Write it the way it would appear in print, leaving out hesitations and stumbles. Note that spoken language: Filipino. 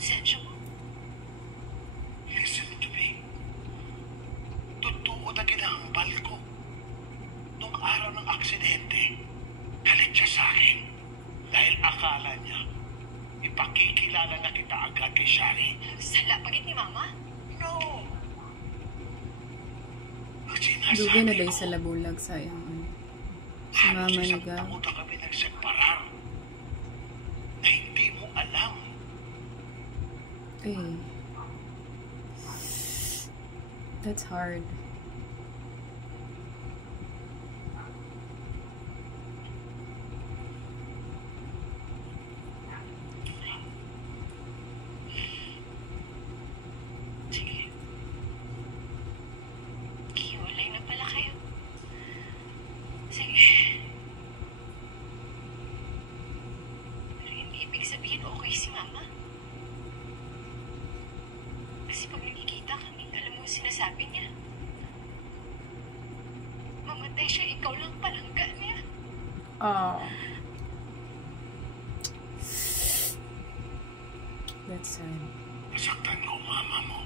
konsensya mo. Listen to me. Totoo na ginahambal ko. Nung araw ng aksidente, galit siya sa akin. Dahil akala niya, ipakikilala na kita agad kay Shari. Sala pagit ni Mama? No! Ang Dugay na sinasabi day ko, sa labulag sayang. Si halos mama isang niga. taon na kami nagseparar. Na hindi mo alam. Eh. That's hard. Sige. Hiwalay na pala kayo. Sige. Pero hindi ibig sabihin okay si Mama. Kasi pag nakikita kami, alam mo sinasabi niya. Mamatay siya, ikaw lang palangga niya. Oh. That's sad. Nasaktan ko mama mo.